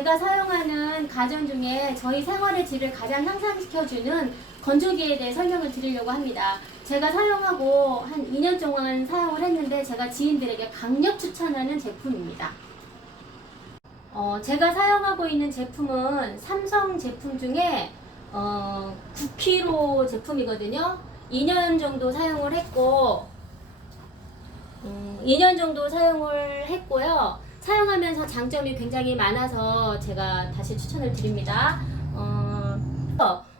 제가 사용하는 가전 중에 저희 생활의 질을 가장 향상시켜주는 건조기에 대해 설명을 드리려고 합니다. 제가 사용하고 한 2년 동안 사용을 했는데 제가 지인들에게 강력 추천하는 제품입니다. 제가 사용하고 있는 제품은 삼성 제품 중에 9kg 제품이거든요. 2년 정도 사용을 했고 2년 정도 사용을 했고요. 사용하면서 장점이 굉장히 많아서 제가 다시 추천을 드립니다.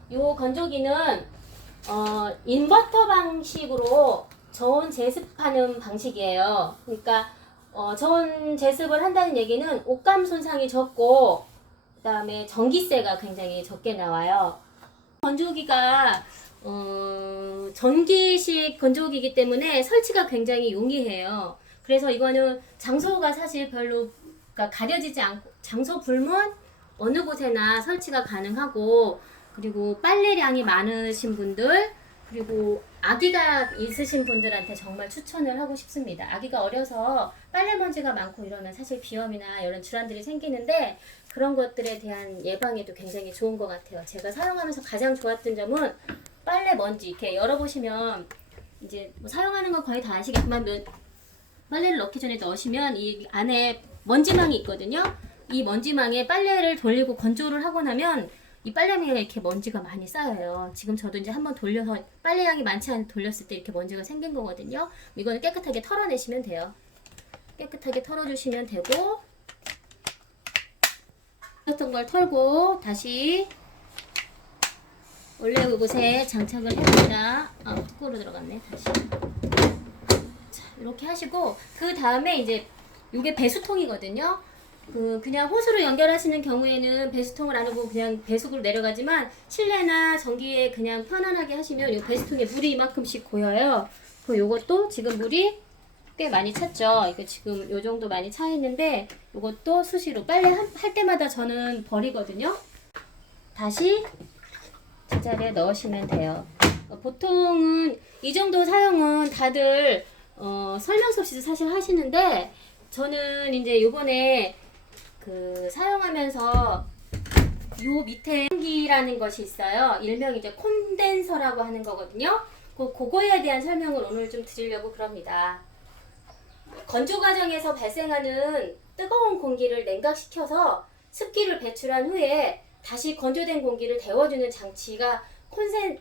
이 건조기는 인버터 방식으로 저온 제습하는 방식이에요. 그러니까 저온 제습을 한다는 얘기는 옷감 손상이 적고 그 다음에 전기세가 굉장히 적게 나와요. 건조기가 전기식 건조기이기 때문에 설치가 굉장히 용이해요. 그래서 이거는 장소가 사실 별로 가려지지 않고 장소 불문 어느 곳에나 설치가 가능하고, 그리고 빨래량이 많으신 분들, 그리고 아기가 있으신 분들한테 정말 추천을 하고 싶습니다. 아기가 어려서 빨래먼지가 많고 이러면 사실 비염이나 이런 질환들이 생기는데 그런 것들에 대한 예방에도 굉장히 좋은 것 같아요. 제가 사용하면서 가장 좋았던 점은 빨래먼지 이렇게 열어보시면 이제 뭐 사용하는 건 거의 다 아시겠지만 빨래를 넣기 전에 넣으시면 이 안에 먼지망이 있거든요. 이 먼지망에 빨래를 돌리고 건조를 하고 나면 이 빨래망에 이렇게 먼지가 많이 쌓여요. 지금 저도 이제 한번 돌려서 빨래량이 많지 않게 돌렸을 때 이렇게 먼지가 생긴 거거든요. 이거는 깨끗하게 털어내시면 돼요. 깨끗하게 털어주시면 되고, 털었던 걸 털고 다시 원래 곳에 장착을 해봅니다. 거꾸로 들어갔네. 다시. 자, 이렇게 하시고 그 다음에 이제 이게 배수통이거든요. 그냥 호스로 연결하시는 경우에는 배수통을 안 하고 그냥 배수구로 내려가지만 실내나 전기에 그냥 편안하게 하시면 이 배수통에 물이 이만큼씩 고여요. 요것도 지금 물이 꽤 많이 찼죠. 이거 지금 요 정도 많이 차 있는데 요것도 수시로 빨래 할 때마다 저는 버리거든요. 다시 제자리에 넣으시면 돼요. 보통은 이 정도 사용은 다들 설명서 없이도 사실 하시는데, 저는 이제 요번에 사용하면서 요 밑에 기라는 것이 있어요. 일명 이제 콘덴서라고 하는 거거든요. 그거에 대한 설명을 오늘 좀 드리려고 그럽니다. 건조 과정에서 발생하는 뜨거운 공기를 냉각시켜서 습기를 배출한 후에 다시 건조된 공기를 데워주는 장치가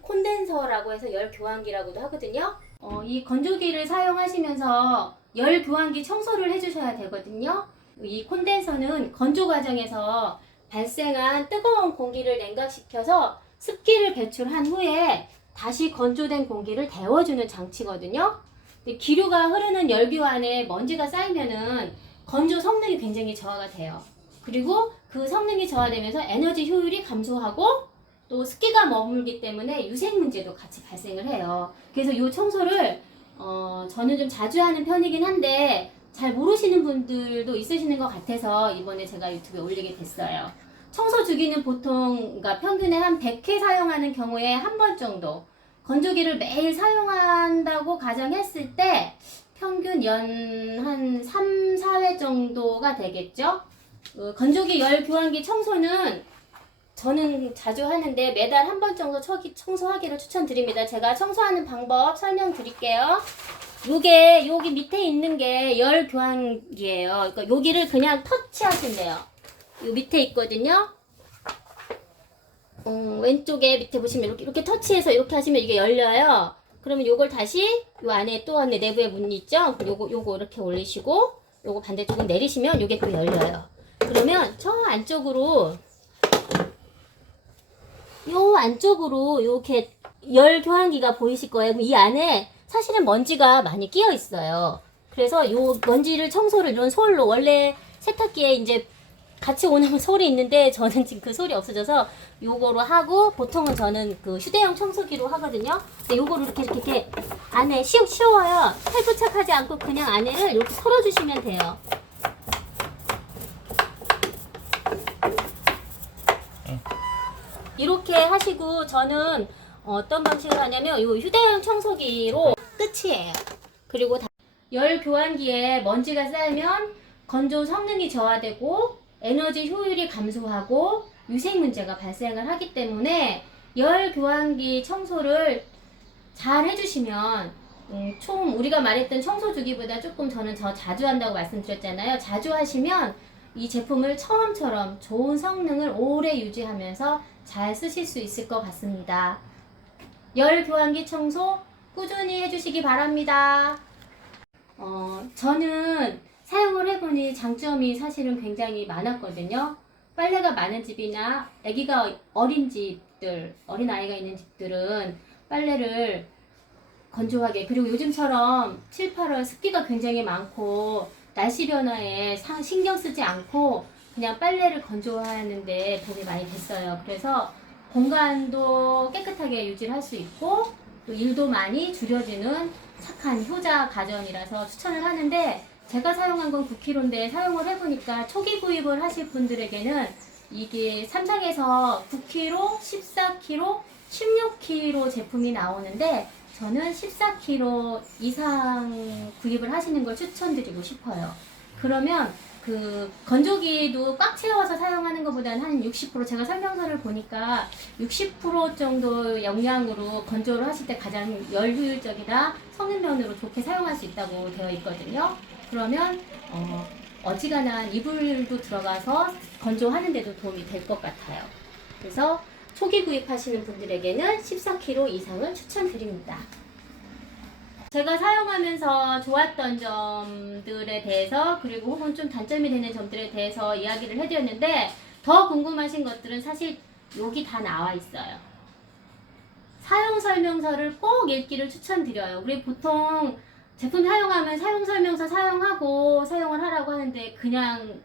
콘덴서라고 해서 열 교환기라고도 하거든요. 이 건조기를 사용하시면서 열 교환기 청소를 해주셔야 되거든요. 이 콘덴서는 건조 과정에서 발생한 뜨거운 공기를 냉각시켜서 습기를 배출한 후에 다시 건조된 공기를 데워주는 장치거든요. 기류가 흐르는 열교 안에 먼지가 쌓이면은 건조 성능이 굉장히 저하가 돼요. 그리고 그 성능이 저하되면서 에너지 효율이 감소하고 또 습기가 머물기 때문에 유생 문제도 같이 발생을 해요. 그래서 이 청소를 저는 좀 자주 하는 편이긴 한데 잘 모르시는 분들도 있으시는 것 같아서 이번에 제가 유튜브에 올리게 됐어요. 청소 주기는 보통 그러니까 평균에 한 100회 사용하는 경우에 한 번 정도, 건조기를 매일 사용한다고 가정했을 때 평균 연 한 3, 4회 정도가 되겠죠. 건조기 열 교환기 청소는 저는 자주 하는데 매달 한 번 정도 청소하기를 추천드립니다. 제가 청소하는 방법 설명드릴게요. 요게 여기 밑에 있는 게 열 교환기예요. 그러니까 여기를 그냥 터치하시면 요 밑에 있거든요. 왼쪽에 밑에 보시면 이렇게 터치해서 이렇게 하시면 이게 열려요. 그러면 요걸 다시 요 안에 또 안에 내부에 문 있죠? 요거 이렇게 올리시고 요거 반대쪽은 내리시면 요게 또 열려요. 그러면 저 안쪽으로 요 안쪽으로 이렇게 열 교환기가 보이실 거예요. 그럼 이 안에 사실은 먼지가 많이 끼어 있어요. 그래서 요 먼지를 청소를 이런 솔로, 원래 세탁기에 이제 같이 오는 솔이 있는데 저는 지금 그 솔이 없어져서 요거로 하고, 보통은 저는 그 휴대용 청소기로 하거든요. 근데 요거를 이렇게 안에 쉬워요. 탈부착하지 않고 그냥 안에를 이렇게 털어주시면 돼요. 이렇게 하시고 저는 어떤 방식을 하냐면 요 휴대용 청소기로 끝이에요. 그리고 열 교환기에 먼지가 쌓이면 건조 성능이 저하되고 에너지 효율이 감소하고 유색 문제가 발생을 하기 때문에 열 교환기 청소를 잘 해주시면 총 우리가 말했던 청소 주기보다 조금 저는 더 자주 한다고 말씀드렸잖아요. 자주 하시면 이 제품을 처음처럼 좋은 성능을 오래 유지하면서 잘 쓰실 수 있을 것 같습니다. 열 교환기 청소 꾸준히 해주시기 바랍니다. 저는 사용을 해보니 장점이 사실은 굉장히 많았거든요. 빨래가 많은 집이나 아기가 어린 집들, 어린 아이가 있는 집들은 빨래를 건조하게, 그리고 요즘처럼 7, 8월 습기가 굉장히 많고 날씨 변화에 신경 쓰지 않고 그냥 빨래를 건조하는데 도움이 많이 됐어요. 그래서 공간도 깨끗하게 유지를 할 수 있고 또 일도 많이 줄여지는 착한 효자 가전이라서 추천을 하는데, 제가 사용한 건 9kg인데 사용을 해보니까 초기 구입을 하실 분들에게는 이게 삼성에서 9kg, 14kg, 16kg 제품이 나오는데 저는 14kg 이상 구입을 하시는 걸 추천드리고 싶어요. 그러면 그 건조기도 꽉 채워서 사용하는 것보다는 한 60%, 제가 설명서를 보니까 60% 정도 용량으로 건조를 하실 때 가장 열 효율적이나 성능면으로 좋게 사용할 수 있다고 되어 있거든요. 그러면 어지간한 이불도 들어가서 건조하는 데도 도움이 될 것 같아요. 그래서 초기 구입하시는 분들에게는 14kg 이상을 추천드립니다. 제가 사용하면서 좋았던 점들에 대해서, 그리고 혹은 좀 단점이 되는 점들에 대해서 이야기를 해드렸는데, 더 궁금하신 것들은 사실 여기 다 나와 있어요. 사용 설명서를 꼭 읽기를 추천드려요. 우리 보통 제품 사용하면 사용 설명서 사용하고 사용을 하라고 하는데 그냥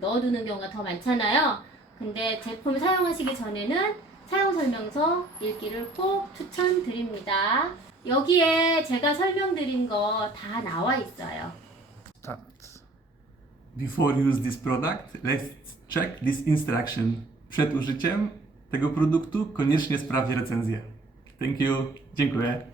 넣어두는 경우가 더 많잖아요. 근데 제품 사용하시기 전에는 사용 설명서 읽기를 꼭 추천드립니다. 여기에 제가 설명드린 거 다 나와 있어요. Before you use this product, let's check this instruction. Przed użyciem tego produktu koniecznie sprawdź recenzję. Thank you. Dziękuję.